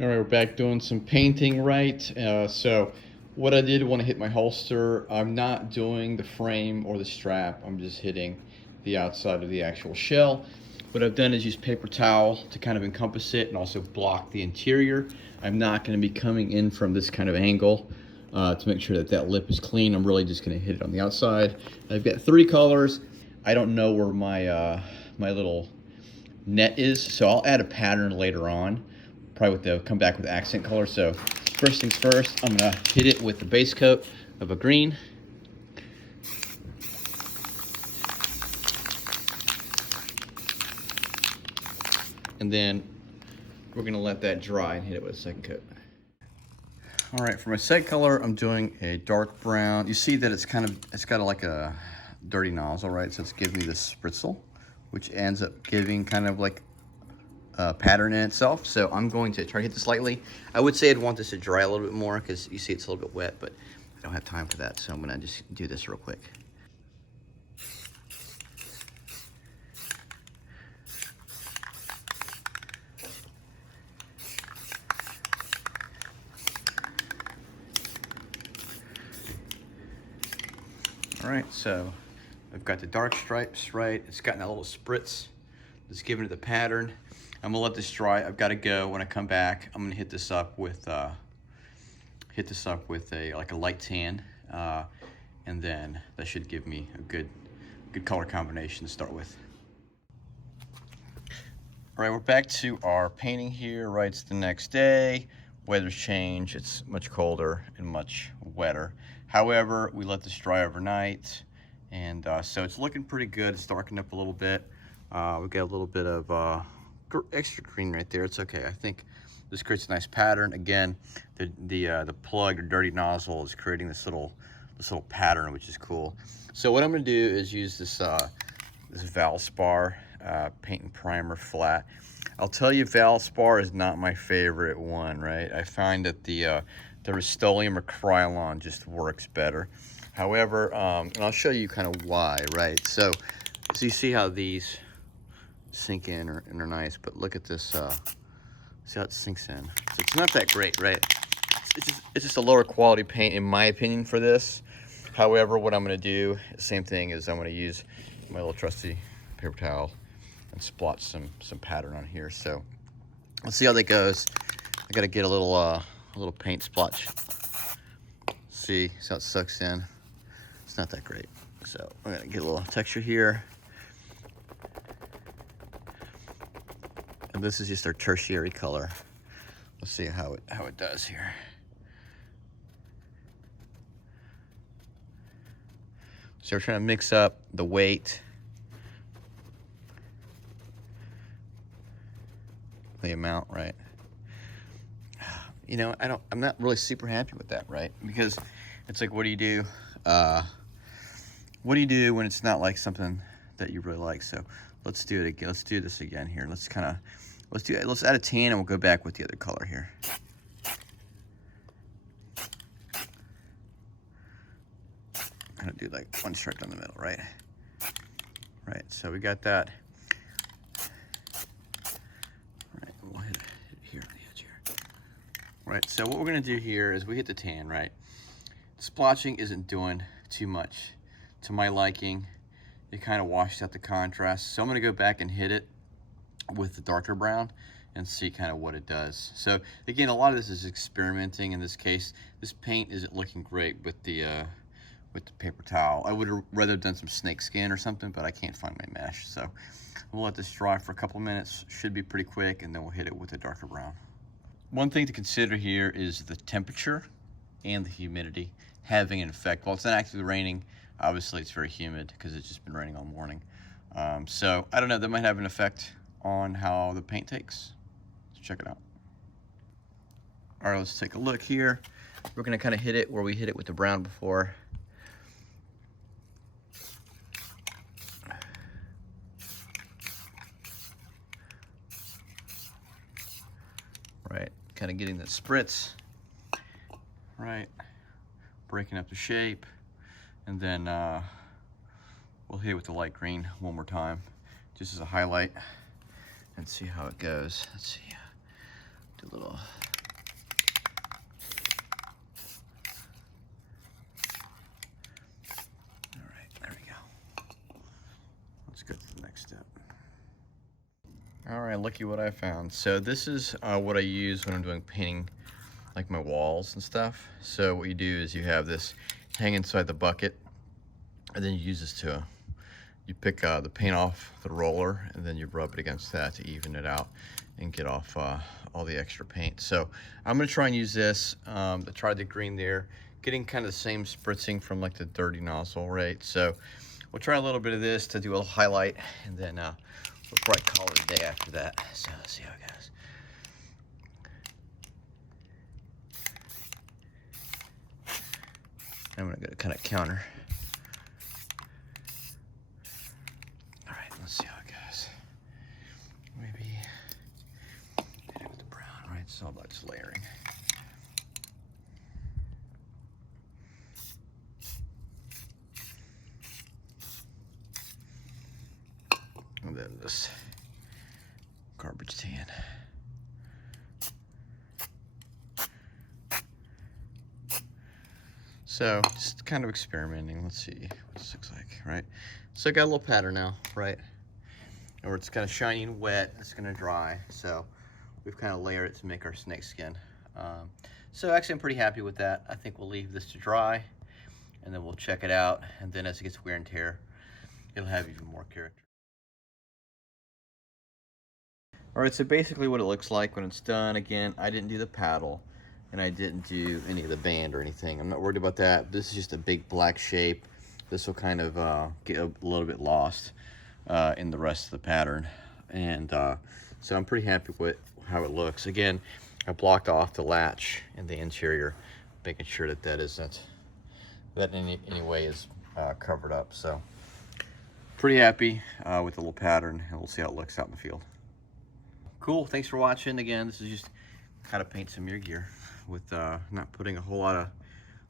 All right, we're back doing some painting, right? So what I did want to hit my holster, I'm not doing the frame or the strap. I'm just hitting the outside of the actual shell. What I've done is use paper towel to kind of encompass it and also block the interior. I'm not going to be coming in from this kind of angle to make sure that that lip is clean. I'm really just going to hit it on the outside. I've got 3 colors. I don't know where my little net is, so I'll add a pattern later on. Probably with the come back with accent color. So first things first, I'm gonna hit it with the base coat of a green. And then we're gonna let that dry and hit it with a second coat. All right, for my second color, I'm doing a dark brown. You see that it's got like a dirty nozzle, right? So it's giving me this spritzel, which ends up giving kind of like pattern in itself. So I'm going to try to hit this lightly. I would say I'd want this to dry a little bit more because you see it's a little bit wet, but I don't have time for that. So I'm gonna just do this real quick. All right, so I've got the dark stripes, right? It's gotten a little spritz. It's giving it the pattern. I'm gonna let this dry. I've got to go. When I come back, I'm gonna hit this up with a like a light tan, and then that should give me a good color combination to start with. All right, we're back to our painting here. Right, it's the next day. Weather's changed. It's much colder and much wetter. However, we let this dry overnight, and so it's looking pretty good. It's darkened up a little bit. We've got a little bit of extra green right there. It's okay. I think this creates a nice pattern. Again, the plug or dirty nozzle is creating this little pattern, which is cool. So what I'm gonna do is use this Valspar paint and primer flat. I'll tell you, Valspar is not my favorite one, right? I find that the Rust-Oleum or Krylon just works better. However, and I'll show you kind of why, right? So you see how these sink in and are nice, but look at this, see how it sinks in. So it's not that great, right? It's just a lower quality paint in my opinion for this. However, what I'm gonna do, same thing, is I'm gonna use my little trusty paper towel and splotch some pattern on here. So let's see how that goes. I gotta get a little paint splotch. See how it sucks in. It's not that great. So I'm gonna get a little texture here. And this is just our tertiary color. Let's see how it does here. So we're trying to mix up the weight, the amount, right? You know, I'm not really super happy with that, right? Because it's like, what do you do? What do you do when it's not like something that you really like? So let's do it again. Let's do this again here. Let's add a tan and we'll go back with the other color here. Kind of do like one stripe down the middle, right? Right, so we got that. Right, we'll hit it here on the edge here. Right, so what we're gonna do here is we hit the tan, right? Splotching isn't doing too much to my liking. It kind of washed out the contrast. So I'm gonna go back and hit it with the darker brown and see kind of what it does. So again, a lot of this is experimenting. In this case, this paint isn't looking great with the paper towel. I would have rather done some snake skin or something, but I can't find my mesh. So we'll let this dry for a couple of minutes. Should be pretty quick, and then we'll hit it with a darker brown. One thing to consider here is the temperature and the humidity having an effect. While it's not actually raining, obviously it's very humid because it's just been raining all morning. So I don't know, that might have an effect on how the paint takes. Let's check it out. All right, let's take a look here. We're gonna kind of hit it where we hit it with the brown before. Right, kind of getting the spritz, right, breaking up the shape, and then we'll hit it with the light green one more time, just as a highlight, and see how it goes. Let's see, do a little All right, looky what I found. So this is what I use when I'm doing painting, like my walls and stuff. So what you do is you have this hang inside the bucket, and then you use this to, you pick the paint off the roller, and then you rub it against that to even it out and get off all the extra paint. So I'm gonna try and use this. I tried the green there, getting kind of the same spritzing from like the dirty nozzle, right? So we'll try a little bit of this to do a little highlight, and then we'll probably call it a day after that. So let's see how it goes. I'm gonna go kind of counter. All right, let's see how it goes. Maybe hit it with the brown, right? It's all about just layering. And then this garbage tan. So just kind of experimenting. Let's see what this looks like, right? So I got a little pattern now, right? Or it's kind of shiny and wet. It's gonna dry. So we've kind of layered it to make our snake skin. So actually I'm pretty happy with that. I think we'll leave this to dry, and then we'll check it out. And then as it gets wear and tear, it'll have even more character. All right, so basically what it looks like when it's done. Again, I didn't do the paddle, and I didn't do any of the band or anything. I'm not worried about that. This is just a big black shape. This will kind of get a little bit lost in the rest of the pattern. And so I'm pretty happy with how it looks. Again, I blocked off the latch in the interior, making sure that that in any way is covered up. So pretty happy with the little pattern, and we'll see how it looks out in the field. Cool, thanks for watching. Again, this is just how to paint some of your gear with not putting a whole lot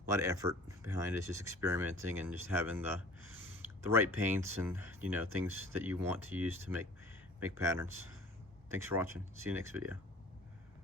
of effort behind it. Just experimenting and just having the right paints and, you know, things that you want to use to make patterns. Thanks for watching. See you next video.